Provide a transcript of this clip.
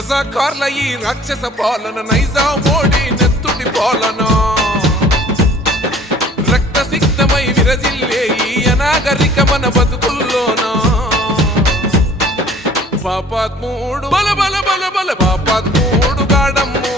రజాకార్ల ఈ రాక్షస పాలన నైజాం మోడీ నెత్తుటి పాలన రక్తసిక్తమై విరజిల్లే ఈ అనాగరిక మన బతుకుల్లోనా పాపాత్ముడు బల బల బల బల పాపాత్ముడు గాడమ్మో